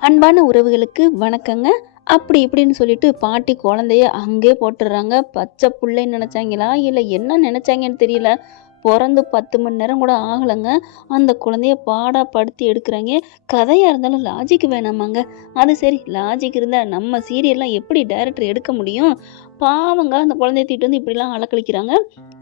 அன்பான உறவுகளுக்கு வணக்கங்க. அப்படி இப்படின்னு சொல்லிட்டு பாட்டி குழந்தைய அங்கே போட்டுடுறாங்க. பச்சை புள்ளைன்னு நினைச்சாங்களா இல்லை என்ன நினைச்சாங்கன்னு தெரியல. பிறந்து 10 மணி நேரம் கூட ஆகலைங்க. அந்த குழந்தைய பாடா படுத்தி எடுக்கிறாங்க. கதையாக இருந்தாலும் லாஜிக் வேணாமாங்க. அது சரி, லாஜிக் இருந்தால் நம்ம சீரியல்லாம் எப்படி டைரக்டர் எடுக்க முடியும்? பாவங்க அந்த குழந்தைய தூக்கிட்டு வந்து இப்படிலாம் அலக்கழிக்கிறாங்க.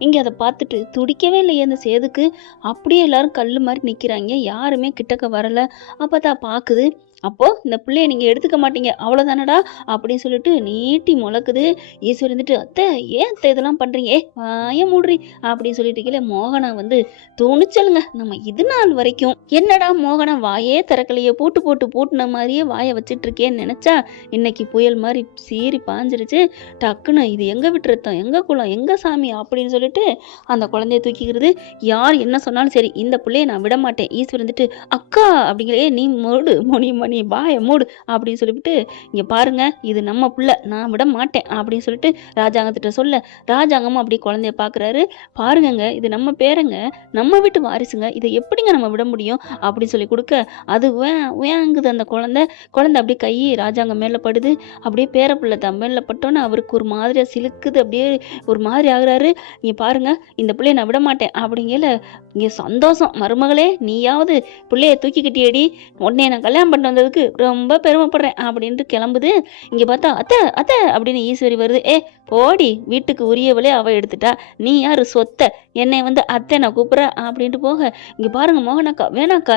இங்கே அதை பார்த்துட்டு துடிக்கவே இல்லையே அந்த சேதுக்கு. அப்படியே எல்லாரும் கல் மாதிரி நிற்கிறாங்க. யாருமே கிட்டக்க வரலை. அப்போ தான் பார்க்குது. அப்போ இந்த பிள்ளைய நீங்க எடுத்துக்க மாட்டீங்க அவ்வளவுதானடா அப்படின்னு சொல்லிட்டு நீட்டி முழக்குது. ஈஸ்வரி இருந்துட்டு, அத்தை ஏன் அத்தை இதெல்லாம் பண்றீங்க, வாய மூடுறி அப்படின்னு சொல்லிட்டு இருக்கல. மோகனா வந்து துணிச்சலுங்க. நம்ம இது நாள் வரைக்கும் என்னடா மோகனா வாயே திறக்கலையே, பூட்டு போட்டு பூட்டின மாதிரியே வாயை வச்சிட்டு இருக்கேன்னு நினைச்சா இன்னைக்கு புயல் மாதிரி சீறி பாஞ்சிருச்சு. டக்குன்னு இது எங்க விட்டு ரத்தம், எங்க குளம், எங்க சாமி அப்படின்னு சொல்லிட்டு அந்த குழந்தைய தூக்கிக்கிறது. யார் என்ன சொன்னாலும் சரி, இந்த பிள்ளைய நான் விட மாட்டேன். ஈஸ்வரி இருந்துட்டு, அக்கா அப்படிங்கிறே, நீ மூடு மணி நீ பாய மூடு அப்படின்னு சொல்லிவிட்டு, இங்க பாருங்க இது நம்ம புள்ள, நான் விட மாட்டேன் அப்படின்னு சொல்லிட்டு ராஜாங்கத்திட்ட சொல்ல, ராஜாங்கமும் அப்படி குழந்தைய பாக்குறாரு. பாருங்க இது நம்ம பேரங்க, நம்ம வீட்டு வாரிசுங்க, இதை எப்படிங்க நம்ம விட முடியும் அப்படின்னு சொல்லி கொடுக்க, அது வேங்குது அந்த குழந்தை அப்படியே கை ராஜாங்க மேல படுது. அப்படியே பேர பிள்ளை தான் மேல பட்டோன்னு அவருக்கு ஒரு மாதிரியா சிலுக்குது. அப்படியே ஒரு மாதிரி ஆகுறாரு. இங்க பாருங்க இந்த பிள்ளைய நான் விட மாட்டேன் அப்படிங்கல. இங்க சந்தோஷம், மருமகளே நீயாவது பிள்ளைய தூக்கி கட்டியடி, உடனே நான் கல்யாணம் பண்ணிட்டு வந்ததுக்கு ரொம்ப பெருமைப்படுறேன் அப்படின்ட்டு கிளம்புது. இங்க பார்த்தா அத்தை அத்தை அப்படின்னு ஈஸ்வரி வருது. போடி, வீட்டுக்கு உரியவளே அவ எடுத்துட்டா, நீ யாரு சொத்த என்னை வந்து அத்தை நான் கூப்பிட்ற அப்படின்ட்டு போக, இங்க பாருங்க மோகனாக்கா வேணாக்கா,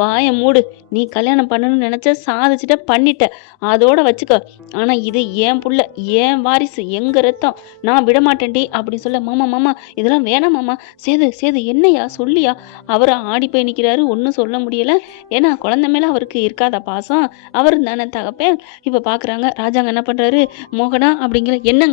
வாய மூடு, நீ கல்யாணம் பண்ணணும்னு நினைச்ச சாதிச்சுட்ட, பண்ணிட்ட, அதோட வச்சுக்க, ஆனா இது ஏன் புள்ள, ஏன் வாரிசு, எங்க ரத்தம், நான் விட மாட்டேன்டி அப்படின்னு சொல்ல, மாமா மாமா இதெல்லாம் வேணாம் மாமா. சேது சேது என்னையா சொல்லியா? அவர் ஆடி போய் நிற்கிறாரு, ஒன்றும் சொல்ல முடியல. ஏன்னா குழந்தை மேல அவருக்கு இருக்காத பாசம், அவர் தானே தகப்பேன். இப்ப பாக்குறாங்க ராஜாங்க என்ன பண்றாரு, மோகனா அப்படிங்கிற, என்னங்க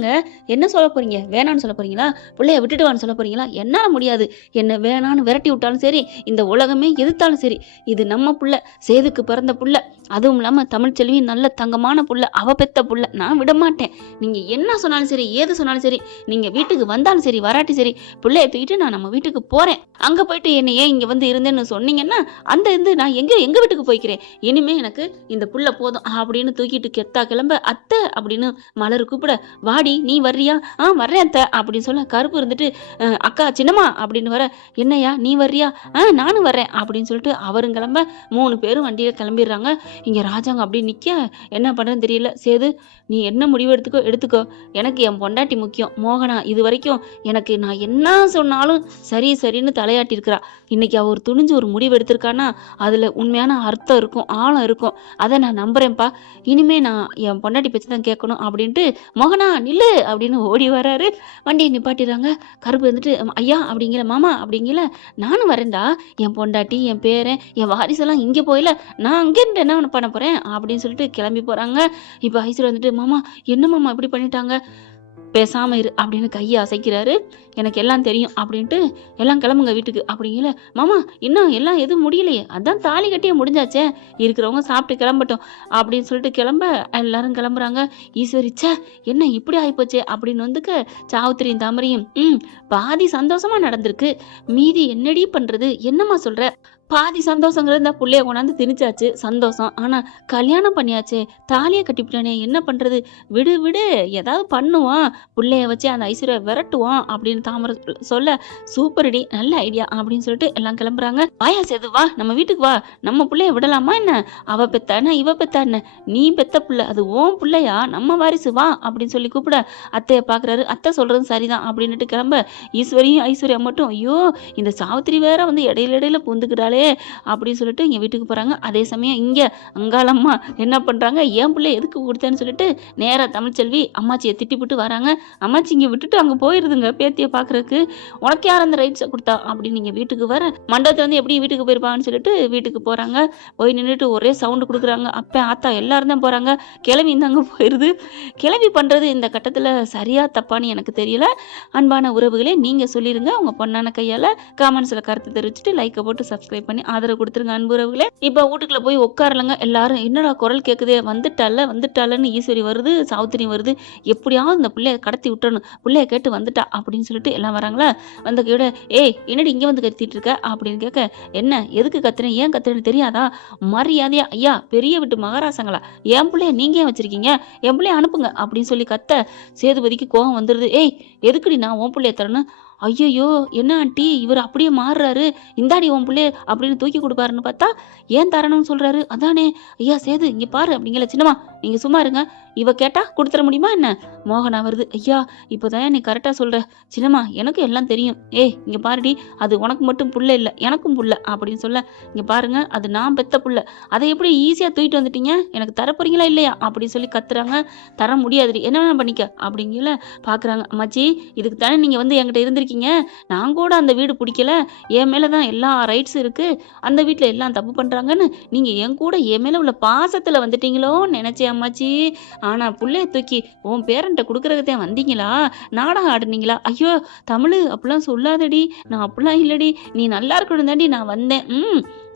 என்ன சொல்ல போறீங்க, வேணான்னு சொல்ல போறீங்களா, பிள்ளைய விட்டுட்டு வான்னு சொல்ல போறீங்களா? என்னால முடியாது, என்ன வேணான்னு விரட்டி விட்டாலும் சரி, இந்த உலகமே எதிர்த்தாலும் சரி, இது நம்ம புள்ள, சேதுக்கு பிறந்த புள்ள, அதுவும் இல்லாம தமிழ்ச்செல்வி நல்ல தங்கமான புள்ள, அவ பெத்த புள்ள, நான் விட மாட்டேன். நீங்க என்ன சொன்னாலும் சரி, ஏது சொன்னாலும் சரி, நீங்க வீட்டுக்கு வந்தாலும் சரி வராட்டி சரி, பிள்ளைய தூக்கிட்டு நான் நம்ம வீட்டுக்கு போறேன். அங்க போயிட்டு என்ன ஏன் இங்க வந்து இருந்தேன்னு சொன்னீங்கன்னா அந்த நான் எங்க வீட்டுக்கு போய்க்கிறேன். இனிமே எனக்கு இந்த புள்ள போதும் அப்படின்னு தூக்கிட்டு கெத்தா கிளம்ப, அத்தை அப்படின்னு மலர் கூப்பிட, வாடி நீ வர்றியா? வர்றேன் அத்தை அப்படின்னு சொல்ல, கருப்பு இருந்துட்டு, அக்கா சின்னம்மா அப்படின்னு வர, என்னையா நீ வர்றியா? நானும் வர்றேன் அப்படின்னு சொல்லிட்டு அவரும் கிளம்ப 3 பேரும் வண்டியில கிளம்பிடுறாங்க. இங்க ராஜாங்க அப்படி நிக்க என்ன பண்றதுன்னு தெரியல. சேது நீ என்ன முடிவு எடுத்துக்கோ, எனக்கு என் பொண்டாட்டி முக்கியம். மோகனா இது வரைக்கும் எனக்கு நான் என்ன சொன்னாலும் சரி சரின்னு தலையாட்டி இருக்கிறா. இன்னைக்கு அவ ஒரு துணிஞ்சு ஒரு முடிவு எடுத்திருக்கான்னா அதுல உண்மையான அர்த்தம் இருக்கும், ஆழம் இருக்கும். அதை நான் நம்புறேன்ப்பா. இனிமே நான் என் பொண்டாட்டி பேச்சு தான் கேட்கணும் அப்படின்ட்டு, மோகனா நில்லு அப்படின்னு ஓடி வராரு. வண்டியை நிப்பாட்டிடுறாங்க. கருப்பு வந்துட்டு, ஐயா அப்படிங்கிற, மாமா அப்படிங்கிற, நானும் வரேன்டா, என் பொண்டாட்டி என் பேரன் என் வாரிசெல்லாம் இங்கே போயில, நான் அங்கேருந்து என்ன பண்ண போறேன் அப்படின்னு சொல்லிட்டு கிளம்பி போறாங்க. இப்போ ஐஸ்வர்யா வந்துட்டு, மாமா என்ன மாமா இப்படி பண்ணிட்டாங்க, பேசாம இரு அப்படின்னு கையை அசைக்கிறாரு. எனக்கு எல்லாம் தெரியும் அப்படின்ட்டு, எல்லாம் கிளம்புங்க வீட்டுக்கு அப்படிங்கல. மாமா இன்னும் எல்லாம் எதுவும் முடியலையே, அதான் தாலி கட்டியே முடிஞ்சாச்சே, இருக்கிறவங்க சாப்பிட்டு கிளம்பட்டும் அப்படின்னு சொல்லிட்டு கிளம்ப எல்லாரும் கிளம்புறாங்க. ஈஸ்வரிச்சா என்ன இப்படி ஆயிப்போச்சே அப்படின்னு வந்துக்க, சாவுத்திரியும் தாமரையும் பாதி சந்தோஷமா நடந்திருக்கு, மீதி என்னடி பண்றது, என்னம்மா சொல்ற? பாதி சந்தோஷங்கிறது இந்த புள்ளைய கொண்டாந்து திணிச்சாச்சு சந்தோஷம், ஆனா கல்யாணம் பண்ணியாச்சு, தாலியை கட்டிவிட்டானே என்ன பண்றது, விடு விடு ஏதாவது பண்ணுவான், புள்ளைய வச்சு அந்த ஐஸ்வர்யா விரட்டுவான் அப்படின்னு தாமரை சொல்ல, சூப்பர்டி நல்ல ஐடியா அப்படின்னு சொல்லிட்டு எல்லாம் கிளம்புறாங்க. வாயா சேது வா, நம்ம வீட்டுக்கு வா, நம்ம புள்ளைய விடலாமா என்ன, அவ பெத்தான இவ பெத்தான, நீ பெத்த புள்ள, அது ஓன் புள்ளையா, நம்ம வாரிசு வா அப்படின்னு சொல்லி கூப்பிட, அத்தைய பாக்குறாரு. அத்தை சொல்றது சரிதான் அப்படின்னுட்டு கிளம்ப, ஈஸ்வரியும் ஐஸ்வர்யா மட்டும், ஐயோ இந்த சாவித்திரி வேற வந்து இடையில பூந்துக்கிறாளே அப்படின்னு சொல்லிட்டு இங்க வீட்டுக்கு போறாங்க. அதே சமயம் இங்க அங்காளம்மா என்ன பண்றாங்க, என் பிள்ளை எதுக்கு கொடுத்தேன்னு சொல்லிட்டு நேரா தமிழ்ச்செல்வி அம்மாச்சியை திட்டிவிட்டு வராங்க. அம்மாச்சி இங்க விட்டுட்டு அங்க போயிருதுங்க பேத்தியை பாக்குறதுக்கு. உனக்கு யார் அந்த ரைட்ஸை கொடுத்தா அப்படின்னு நீங்க வீட்டுக்கு வர, மண்டபத்துல இருந்து எப்படி வீட்டுக்கு போயிருப்பான்னு சொல்லிட்டு வீட்டுக்கு போறாங்க. போய் நின்றுட்டு ஒரே சவுண்டு கொடுக்குறாங்க. அப்ப ஆத்தா எல்லாரும் தான் போறாங்க. கிளம்பி இந்தாங்க போயிருது. கிளம்பி பண்றது இந்த கட்டத்துல சரியா தப்பான்னு எனக்கு தெரியல. அன்பான உறவுகளே நீங்க சொல்லிருங்க, உங்க பொண்ணான கையால காமெண்ட்ஸ்ல கருத்து தெரிவிச்சுட்டு லைக்கை போட்டு சப்ஸ்கிரைப் சப்ஸ்கிரைப் பண்ணி ஆதரவு கொடுத்துருங்க அன்புறவுகளே. இப்போ வீட்டுக்குள்ள போய் உட்காரலங்க. எல்லாரும் என்னடா குரல் கேட்குதே, வந்துட்டாலன்னு ஈஸ்வரி வருது, சாவித்திரி வருது, எப்படியாவது இந்த பிள்ளைய கடத்தி விட்டுறணும், பிள்ளைய கேட்டு வந்துட்டா அப்படின்னு சொல்லிட்டு எல்லாம் வராங்களா. வந்த கையோட ஏய் என்னடி இங்கே வந்து கத்திட்டு இருக்க அப்படின்னு கேட்க, என்ன எதுக்கு கத்துறேன், ஏன் கத்துறேன்னு தெரியாதா, மரியாதையா ஐயா பெரிய வீட்டு மகாராசங்களா, என் பிள்ளைய நீங்க ஏன் வச்சிருக்கீங்க, என் பிள்ளைய அனுப்புங்க அப்படின்னு சொல்லி கத்த சேதுபதிக்கு கோபம் வந்துடுது. ஏய் எதுக்குடி நான் உன் பிள்ளைய தரணும், ஐயோ என்ன ஆண்டி இவர் அப்படியே மாறுறாரு, இந்தாடி உன் பிள்ளைய அப்படின்னு தூக்கி கொடுப்பாருன்னு பார்த்தா ஏன் தரணும்னு சொல்றாரு. அதானே ஐயா சேது இங்க பாரு அப்படிங்கல. சின்னமா நீங்க சும்மா இருங்க, இவ கேட்டா கொடுத்துட முடியுமா என்ன. மோகனா வருது. ஐயா இப்போதான் நீ கரெக்டா சொல்ற சின்னமா, எனக்கு எல்லாம் தெரியும். ஏய் இங்க பாருடி, அது உனக்கு மட்டும் புள்ள இல்ல எனக்கும் புள்ள அப்படின்னு சொல்ல, இங்க பாருங்க அது நான் பெத்த புள்ள, அதை எப்படி ஈஸியா தூக்கிட்டு வந்துட்டீங்க, எனக்கு தர போறீங்களா இல்லையா அப்படின்னு சொல்லி கத்துறாங்க. தர முடியாதுடி, என்ன வேணா பண்ணிக்க அப்படிங்கல. பாக்குறாங்க. அம்மாச்சி இதுக்கு தானே நீங்க வந்து என்கிட்ட இருந்திருக்கீங்க, நான் கூட அந்த வீடு பிடிக்கல, என் மேலதான் எல்லா ரைட்ஸ் இருக்கு, அந்த வீட்டுல எல்லாம் தப்பு பண்றாங்கன்னு நீங்க என் கூட என் மேல உள்ள பாசத்துல வந்துட்டீங்களோ நினைச்சேன் அம்மாச்சி. ஆனா புள்ளைய தூக்கி உன் பேரன்ட்ட கொடுக்கறதுதான் வந்தீங்களா, நாடகம் ஆடுனீங்களா. ஐயோ தமிழ் அப்படிலாம் சொல்லாதடி, நான் அப்படிலாம் இல்லடி, நீ நல்லா இருக்கணும் தாண்டி நான் வந்தேன்.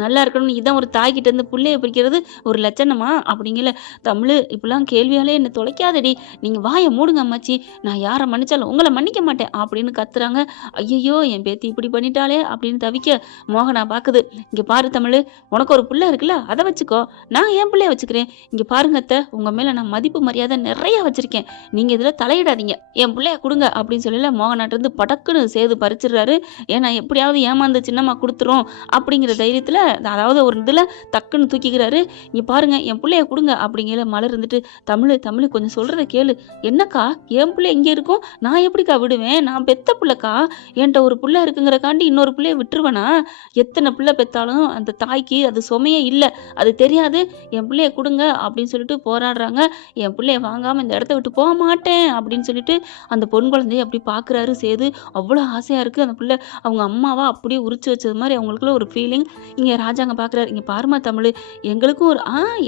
நல்லா இருக்கணும், இதான் ஒரு தாய்கிட்ட இருந்து புள்ளைய பிரிக்கிறது ஒரு லட்சணமா அப்படிங்கல. தமிழ் இப்படிலாம் கேள்வியாலே என்ன தொலைக்காதடி, நீங்க வாயை மூடுங்க அம்மாச்சி, நான் யாரை மன்னிச்சாலும் உங்களை மன்னிக்க மாட்டேன் அப்படின்னு கத்துறாங்க. ஐயோ என் பேத்தி இப்படி பண்ணிட்டாலே அப்படின்னு தவிக்க மோகனா பாக்குது. இங்க பாரு தமிழ், உனக்கு ஒரு புள்ள இருக்குல்ல அதை வச்சுக்கோ, நான் என் பிள்ளைய வச்சுக்கிறேன். இங்க பாருங்க அத்தை, உங்க மேல நான் மதிப்பு மரியாதை நிறைய வச்சிருக்கேன், நீங்க இதுல தலையிடாதீங்க, என் பிள்ளைய கொடுங்க அப்படின்னு சொல்லல. மோகனாட்ட இருந்து படக்குன்னு சேது பறிச்சிடுறாரு. ஏன்னா எப்படியாவது ஏமாந்து சின்னமா கொடுத்துரும் அப்படிங்கிற தைரியத்துல, அதாவது ஒரு இதுல டக்குன்னு தூக்கிக்கிறாரு. இங்க பாருங்க என் பிள்ளைய கொடுங்க அப்படிங்கிற. மலர் இருந்துட்டு தமிழ் கொஞ்சம் சொல்றத கேளு, என்னக்கா என் பிள்ளை இங்க இருக்கும், நான் எப்படிக்கா விடுவேன், நான் பெத்த பிள்ளைக்கா, என்கிட்ட ஒரு பிள்ளை இருக்குங்கிறக்காண்டி இன்னொரு பிள்ளைய விட்டுருவேனா, எத்தனை பிள்ளை பெத்தாலும் அந்த தாய்க்கு அது சுமையே இல்லை, அது தெரியாது, என் பிள்ளைய கொடுங்க அப்படின்னு சொல்லிட்டு போராடுறாங்க. என் பிள்ளைய வாங்காம இந்த இடத்த விட்டு போக மாட்டேன் அப்படின்னு சொல்லிட்டு அந்த பொன் குழந்தைய அப்படி பாக்குறாரு சேது. அவ்வளோ ஆசையா இருக்கு அந்த பிள்ளை அவங்க அம்மாவா அப்படியே உரிச்சு வச்சது மாதிரி அவங்களுக்குள்ள ஒரு ஃபீலிங். இங்க ராஜாங்க பாக்குறாரு. இங்க பாருமா தமிழ், எங்களுக்கும் ஒரு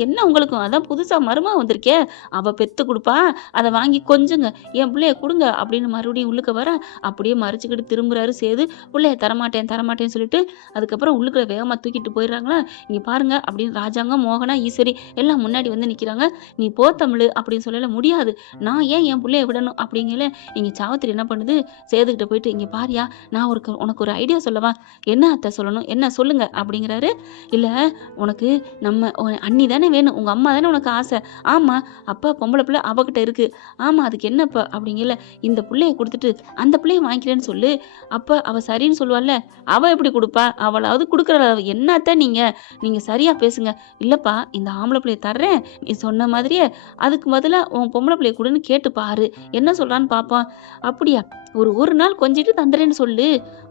என்ன உங்களுக்கும், அதான் புதுசா மருமக வந்திருக்கே, அவ பெத்து கொடுப்பா, அதை வாங்கி கொஞ்சங்க, என் பிள்ளைய கொடுங்க அப்படின்னு மறுபடியும் உள்ளுக்க வர அப்படியே மறைச்சுக்கிட்டு திரும்புறாரு சேது. பிள்ளைய தரமாட்டேன்னு சொல்லிட்டு அதுக்கப்புறம் உள்ளுக்குள்ள வேகமா தூக்கிட்டு போயிடுறாங்களா. இங்க பாருங்க அப்படின்னு ராஜாங்கம் மோகனா ஈஸ்வரி எல்லாம் முன்னாடி வந்து நிக்கிறாங்க. நீ போ தமிழ் அப்படின்னு சொல்லல. முடியாது, நான் ஏன் என் பிள்ளைய விடணும் அப்படிங்கல. இங்க சாவித்திரி என்ன பண்ணுது, சேதுக்கிட்ட போயிட்டு இங்க பாரியா, நான் உனக்கு ஒரு ஐடியா சொல்லவா. என்ன அத்தை சொல்லணும், என்ன சொல்லுங்க அப்படிங்கிறாரு. இல்ல உனக்கு நம்ம அண்ணி தானே வேணும், உங்க அம்மா தானே உனக்கு ஆசை. ஆமா அப்பா பொம்பளை பிள்ளை அவகிட்ட இருக்கு. ஆமா அதுக்கு என்னப்பா அப்படிங்கல. இந்த பிள்ளைய கொடுத்துட்டு அந்த பிள்ளைய வாங்கிக்கிறேன்னு சொல்லு, அப்ப அவ சரின்னு சொல்லுவாள்ல, அவ எப்படி கொடுப்பா, அவளாவது கொடுக்குற என்னத்த நீங்க சரியா பேசுங்க. இல்லப்பா இந்த ஆம்பளை பிள்ளைய தர்றேன் நீ சொன்ன மாதிரியே, அதுக்கு பதிலா உன் பொம்பளை பிள்ளைய கொடுன்னு கேட்டு பாரு, என்ன சொல்றான்னு பாப்பான். அப்படியா, ஒரு நாள் கொஞ்சிட்டு தந்துறேன்னு சொல்லு,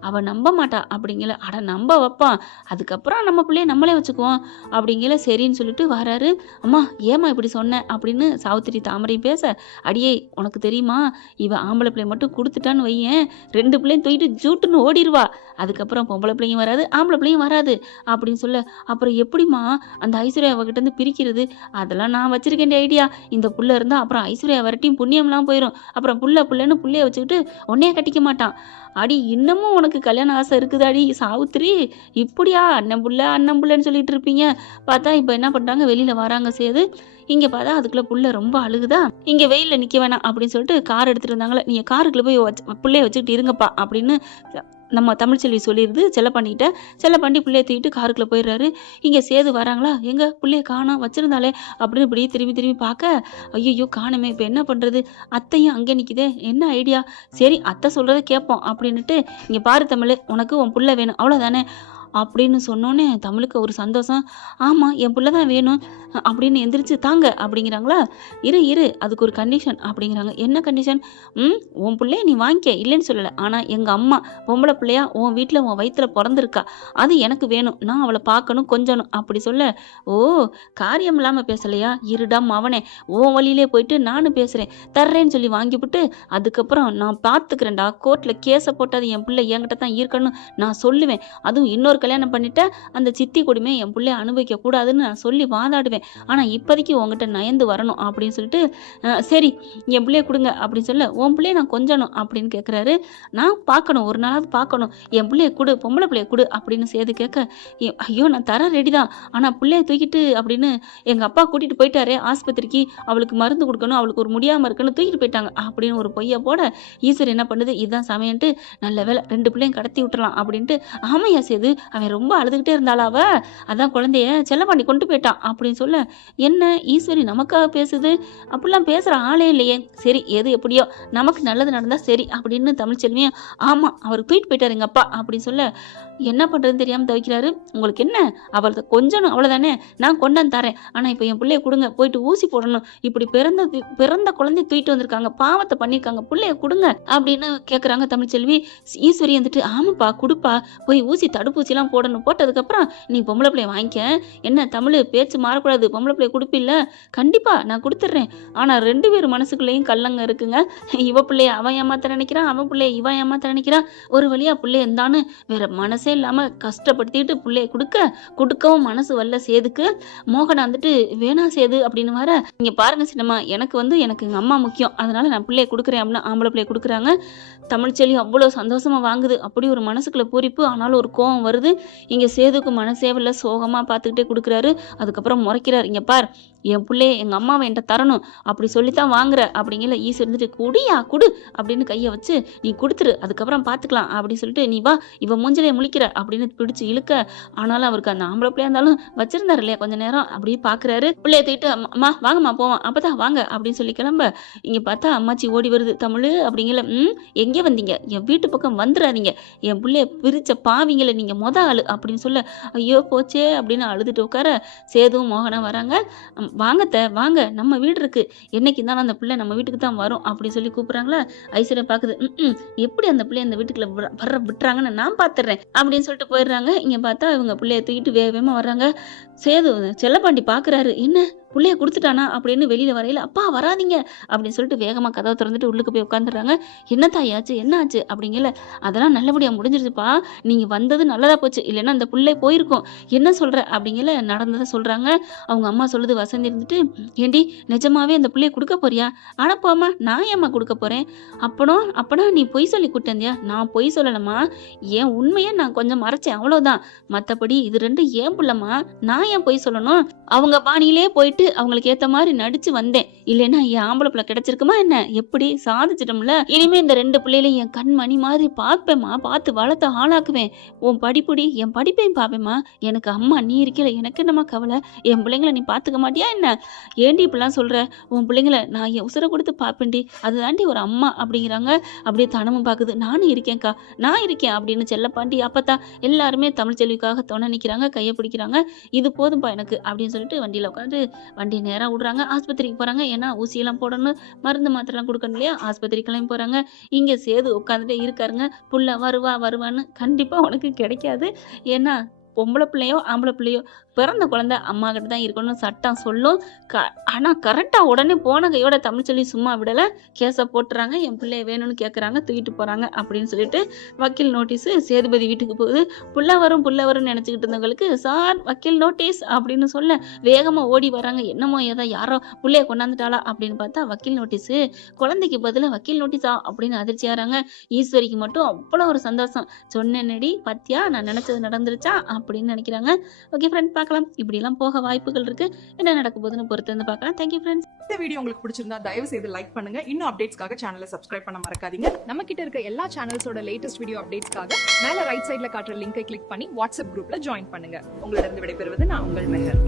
அவ நம்ப மாட்டா அப்படிங்கல. அட நம்ப வைப்பான், அதுக்கப்புறம் நம்ம பிள்ளைய நம்மளே வச்சுக்குவோம் அப்படிங்கல. சரின்னு சொல்லிட்டு வராரு. அம்மா ஏமா இப்படி சொன்ன அப்படின்னு சாவித்திரி தாமரையும் பேச, அடியே உனக்கு தெரியுமா, இவ ஆம்பளை பிள்ளைய மட்டும் கொடுத்துட்டான்னு வையேன், 2 பிள்ளையும் தூக்கிட்டு ஜூட்டுன்னு ஓடிடுவா, அதுக்கப்புறம் பொம்பளை பிள்ளையும் வராது ஆம்பளை பிள்ளையும் வராது அப்படின்னு சொல்ல. அப்புறம் எப்படிமா அந்த ஐஸ்வர்யா அவகிட்ட இருந்து பிரிக்கிறது, அதெல்லாம் நான் வச்சிருக்கேன் ஐடியா, இந்த புள்ள இருந்தா அப்புறம் ஐஸ்வர்யா வரட்டியும் புண்ணியம்லாம் போயிடும், அப்புறம் புள்ளன்னு புள்ளைய வச்சுக்கிட்டு உன்னைய கட்டிக்க மாட்டான். அடி இன்னமும் உனக்கு கல்யாண ஆசை இருக்குதாடி சாவித்திரி, இப்படியா அண்ணன் புள்ளன்னு சொல்லிட்டு இருப்பீங்க. பார்த்தா இப்ப என்ன பண்றாங்க, வெளியில வராங்க சேது. இங்க பார்த்தா அதுக்குள்ள புள்ள ரொம்ப அழுகுதா. இங்க வெயில்ல நிக்க வேணாம் அப்படின்னு சொல்லிட்டு கார் எடுத்துட்டு இருந்தாங்களே, நீங்க காருக்குள்ள போய் புள்ளைய வச்சுக்கிட்டு இருங்கப்பா அப்படின்னு நம்ம தமிழ்ச்செல்வி சொல்லிடுது. செல்லப்பாண்டி பிள்ளைய தூக்கிட்டு காருக்குள்ள போயிடுறாரு. இங்க சேது வராங்களா, எங்க பிள்ளைய காணோம், வச்சிருந்தாலே அப்படின்னு இப்படி திரும்பி பார்க்க, ஐயோ காணுமே, இப்ப என்ன பண்றது, அத்தையும் அங்கே நிக்குதே, என்ன ஐடியா, சரி அத்தை சொல்றதை கேட்போம் அப்படின்னுட்டு. இங்க பாரு தமிழ், உனக்கு உன் புள்ள வேணும் அவ்வளவுதானே அப்படின்னு சொன்னோன்னே தமிழுக்கு ஒரு சந்தோஷம். ஆமா என் புள்ள தான் வேணும் அப்படின்னு எந்திரிச்சு தாங்க அப்படிங்கிறாங்களா. இரு அதுக்கு ஒரு கண்டிஷன் அப்படிங்கிறாங்க. என்ன கண்டிஷன், உன் பிள்ளைய நீ வாங்கிக்க இல்லைன்னு சொல்லலை, ஆனா எங்க அம்மா பொம்பளை பிள்ளையா உன் வீட்டுல உன் வயிற்றுல பிறந்திருக்கா, அது எனக்கு வேணும், நான் அவளை பார்க்கணும் கொஞ்சணும் அப்படி சொல்ல. ஓ காரியம் இல்லாம பேசலையா, இருடாம் அவனே, உன் வழியிலே போயிட்டு நானும் பேசுறேன் தர்றேன்னு சொல்லி வாங்கிவிட்டு அதுக்கப்புறம் நான் பார்த்துக்கிறேன்டா, கோர்ட்ல கேஸை போட்டாது என் பிள்ளை என்கிட்ட தான் இருக்கணும் நான் சொல்லுவேன், அதுவும் இன்னொரு இன்னொரு கல்யாணம் பண்ணிட்ட அந்த சித்தி கொடுமை என் பிள்ளைய அனுபவிக்க கூடாதுன்னு நான் சொல்லி வாதாடுவேன். ஆனா இப்போதைக்கு உங்ககிட்ட நயந்து வரணும் அப்படின்னு சொல்லிட்டு சரி என் பிள்ளைய கொடுங்க அப்படின்னு சொல்ல உன் பிள்ளைய நான் கொஞ்சணும் அப்படின்னு கேட்குறாரு. நான் பார்க்கணும், ஒரு நாளாவது பார்க்கணும், என் பிள்ளைய கொடு, பொம்பளை பிள்ளைய கொடு அப்படின்னு சேது கேட்க ஐயோ நான் தர ரெடி தான், ஆனா பிள்ளைய தூக்கிட்டு அப்படின்னு எங்க அப்பா கூட்டிட்டு போயிட்டாரே ஆஸ்பத்திரிக்கு, அவளுக்கு மருந்து கொடுக்கணும், அவளுக்கு ஒரு முடியாம இருக்குன்னு தூக்கிட்டு போயிட்டாங்க அப்படின்னு ஒரு பொய்யை போட ஈஸ்வர் என்ன பண்ணுது, இதுதான் சமயன்ட்டு நல்ல வேலை 2 பிள்ளையும் கடத்தி விட்டுறலாம் அப்படின்ட்டு ஆமையா சேது அவன் ரொம்ப அழுதுகிட்டே இருந்தாளா அவ, அதான் குழந்தைய செல்லப்பாண்டி கொண்டு போயிட்டான் அப்படின்னு சொல்ல என்ன ஈஸ்வரி நமக்காக பேசுது, அப்படிலாம் பேசுற ஆளே இல்லையே, சரி எது எப்படியோ நமக்கு நல்லது நடந்தா சரி அப்படின்னு தமிழ்ச்செல்வியும் ஆமா அவர் தூக்கிட்டு போயிட்டாரு எங்க அப்பா அப்படின்னு சொல்ல என்ன பண்றதுன்னு தெரியாம தவிக்கிறாரு. உங்களுக்கு என்ன அவளை கொஞ்சணும் அவ்வளவுதானே, நான் கொண்டாந்து தரேன், ஆனா இப்ப என் பிள்ளைய கொடுங்க, போயிட்டு ஊசி போடணும், இப்படி பிறந்த குழந்தைய தூக்கிட்டு வந்திருக்காங்க, பாவத்தை பண்ணிருக்காங்க, பிள்ளைய கொடுங்க அப்படின்னு கேக்குறாங்க தமிழ்ச்செல்வி. ஈஸ்வரி வந்துட்டு ஆமாப்பா கொடுப்பா, போய் ஊசி தடுப்பூசி எல்லாம் போடணும், போட்டதுக்கு அப்புறம் நீ பொம்பளை பிள்ளைய வாங்கிக்க, என்ன தமிழ் பேச்சு மாறக்கூடாது, பொம்பளை பிள்ளைய கொடுப்பில்ல, கண்டிப்பா நான் கொடுத்துட்றேன், ஆனா 2 பேர் மனசுக்குள்ளேயும் கல்லங்க இருக்குங்க, இவ பிள்ளைய அவன் ஏமாத்த நினைக்கிறான், அவன் பிள்ளைய இவன் ஏமாத்த நினைக்கிறான், ஒரு வழியா பிள்ளைய இருந்தான்னு வேற மனசே இல்லாம கஷ்டப்படுத்திட்டு பிள்ளைய கொடுக்கவும் மனசு வரல சேதுக்கு. மோகனா வந்துட்டு வேணா சேது அப்படின்னு வர இங்க பாருங்க சின்னம்மா, எனக்கு எங்க அம்மா முக்கியம், அதனால நான் பிள்ளைய கொடுக்குறேன் அப்படின்னு ஆம்பளை பிள்ளைய கொடுக்குறாங்க. தமிழ்ச்செல்வி அவ்வளவு சந்தோஷமா வாங்குது, அப்படி ஒரு மனசுக்குள்ள பூரிப்பு, ஆனாலும் ஒரு கோவம் வருது. இங்க சேதுக்கு மனசேவில்ல, சோகமா பார்த்துக்கிட்டே கொடுக்குறாரு. அதுக்கப்புறம் முறைக்கிறார், இங்க பார் என் பிள்ளைய எங்க அம்மாவை என்கிட்ட தரணும் அப்படி சொல்லித்தான் வாங்குற அப்படிங்கிற ஈஸி இருந்துட்டு குடியா குடு அப்படின்னு கையை வச்சு நீ கொடுத்துரு அதுக்கப்புறம் பார்த்துக்கலாம் அப்படின்னு சொல்லிட்டு நீ வா இவ மூஞ்சிலே முழிக்கிற அப்படின்னு பிடிச்சு இழுக்க, ஆனாலும் அவருக்கு அந்த ஆம்பளை பிள்ளையா இருந்தாலும் வச்சிருந்தாரு இல்லையா கொஞ்ச நேரம் அப்படியே பாக்குறாரு. பிள்ளைய தூக்கிட்டு அம்மா வாங்கம்மா போவான், அப்பதான் வாங்க அப்படின்னு சொல்லி கிளம்ப இங்க பார்த்தா அம்மாச்சி ஓடி வருது. தமிழ் அப்படிங்கிற எங்கே வந்தீங்க, என் வீட்டு பக்கம் வந்துடாதீங்க, என் பிள்ளைய பிரிச்ச பாவிங்கள நீங்க ஆளு அப்படின்னு சொல்ல ஐயோ போச்சே அப்படின்னு அழுதுட்டு உட்கார சேதுவும் மோகனா வராங்க. வாங்கத்த வாங்க நம்ம வீடு இருக்கு, என்னைக்கு இருந்தாலும் அந்த பிள்ளை நம்ம வீட்டுக்கு தான் வரும் அப்படின்னு சொல்லி கூப்பிடுறாங்களா. ஐஸ்வர்யா பாக்குது எப்படி அந்த பிள்ளை அந்த வீட்டுக்குள்ள வர விட்டுறாங்கன்னு நான் பாத்துறேன் அப்படின்னு சொல்லிட்டு போயிடுறாங்க. இங்க பார்த்தா இவங்க பிள்ளைய தூக்கிட்டு வேகமா வர்றாங்க. சேது செல்லப்பாண்டி பாக்குறாரு, என்ன பிள்ளைய கொடுத்துட்டானா அப்படின்னு வெளியில வரையில அப்பா வராதிங்க அப்படின்னு சொல்லிட்டு வேகமா கதவை திறந்துட்டு உள்ளுக்கு போய் உட்காந்துடுறாங்க. என்ன தாயாச்சு என்ன ஆச்சு அப்படிங்கல, அதெல்லாம் நல்லபடியா முடிஞ்சிருச்சுப்பா, நீங்க வந்தது நல்லதா போச்சு, இல்லைன்னா அந்த பிள்ளை போயிருக்கும், என்ன சொல்ற அப்படிங்கல நடந்ததை சொல்றாங்க. அவங்க அம்மா சொல்லுது வசந்தி இருந்துட்டு ஏண்டி நிஜமாவே அந்த பிள்ளைய கொடுக்க போறியா, அனுப்பாமா நான் ஏம்மா கொடுக்க போறேன், அப்பனா நீ பொய் சொல்லி கூட்டந்தியா, நான் பொய் சொல்லலம்மா, ஏன் உண்மையை நான் கொஞ்சம் மறைச்சேன் அவ்வளவுதான், மத்தபடி இது 2 ஏன் புள்ளம்மா, நான் ஏன் பொய் சொல்லணும், அவங்க பாணியிலே போயிட்டு அவங்களுக்கு ஏத்த மாதிரி நடிச்சு வந்தேன், இல்லைன்னா என் ஆம்பளை பிள்ளை கிடைச்சிருக்குமா என்ன, எப்படி சாதிச்சிட்டோம்ல, இனிமே இந்த 2 பிள்ளைகளையும் என் கண்மணி மாதிரி பார்ப்பேம்மா, பார்த்து வளர்த்த ஆளாக்குவேன், உன் படிப்புடி என் படிப்பையும் பார்ப்பேம்மா, எனக்கு அம்மா நீ இருக்கல, எனக்கு என்னம்மா கவலை, என் பிள்ளைங்களை நீ பார்த்துக்க மாட்டியா என்ன, ஏண்டி இப்படிலாம் சொல்ற, உன் பிள்ளைங்களை நான் என் உசுரை கொடுத்து பார்ப்பேன்டி, அதுதாண்டி ஒரு அம்மா அப்படிங்கிறாங்க. அப்படியே தனமும் பார்க்குது, நானும் இருக்கேன்க்கா நான் இருக்கேன் அப்படின்னு செல்லப்பாண்டி அப்பத்தா எல்லாருமே தமிழ்ச்செல்விக்காக துணை நிற்கிறாங்க, கையை பிடிக்கிறாங்க. இது போதும்பா எனக்கு அப்படின்னு சொல்லிட்டு வண்டியில் உட்காந்து வண்டி நேராக விடுறாங்க. ஆஸ்பத்திரிக்கு போகிறாங்க, ஏன்னா ஊசியெல்லாம் போடணும், மருந்து மாத்திரைலாம் கொடுக்கணும் இல்லையா, ஆஸ்பத்திரி கிளம்பி போகிறாங்க. இங்கே சேது உட்காந்துட்டே இருக்காருங்க. புள்ள வருவான்னு கண்டிப்பாக உனக்கு கிடைக்காது, ஏன்னா பொம்பளை பிள்ளையோ ஆம்பளை பிள்ளையோ பிறந்த குழந்தை அம்மா கிட்ட தான் இருக்கணும்னு சட்டம் சொல்லும். ஆனா கரெக்டா உடனே போன கையோட தமிழ்ச்செல்வி சும்மா விடல, கேஸை போட்டுறாங்க, என் பிள்ளைய வேணும்னு கேட்குறாங்க, தூக்கிட்டு போறாங்க அப்படின்னு சொல்லிட்டு வக்கீல் நோட்டீஸ் சேதுபதி வீட்டுக்கு போகுது. புள்ள வரும்னு நினைச்சுக்கிட்டு இருந்தவங்களுக்கு சார் வக்கீல் நோட்டீஸ் அப்படின்னு சொல்ல வேகமா ஓடி வராங்க. என்னமோ ஏதோ யாரோ பிள்ளைய கொண்டாந்துட்டாளா அப்படின்னு பார்த்தா வக்கீல் நோட்டீஸ், குழந்தைக்கு பதிலாக வக்கீல் நோட்டீஸா அப்படின்னு அதிர்ச்சியாராங்க. ஈஸ்வரிக்கு மட்டும் அவ்வளோ ஒரு சந்தோஷம், சொன்னேன்னடி பத்தியா நான் நினைச்சது நடந்துருச்சா அப்படின்னு நினைக்கிறாங்க. ஓகே ஃப்ரெண்ட் பார்க்கலாம், இப்படிலாம் போக வாய்ப்புகள் இருக்கு, என்ன நடக்க போகுதுன்னு பொறுத்து வந்து பார்க்கலாம். Thank you friends. இந்த வீடியோ உங்களுக்கு பிடிச்சிருந்தா தயவு செய்து லைக் பண்ணுங்க, இன்னும் அப்டேட்ஸ்க்காக சேனலை சப்ஸ்கிரைப் பண்ண மறக்காதீங்க. நம்ம கிட்ட இருக்க எல்லா சேனல்ஸோட லேட்டஸ்ட் வீடியோ அப்டேட்ஸ்க்காக மேல ரைட் சைட்ல காட்டுற லிங்கை கிளிக் பண்ணி வாட்ஸ்அப் குரூப்ல ஜாயின் பண்ணுங்க. உங்களிடம் விடைபெறுவது நான் உங்கள் மெஹர்.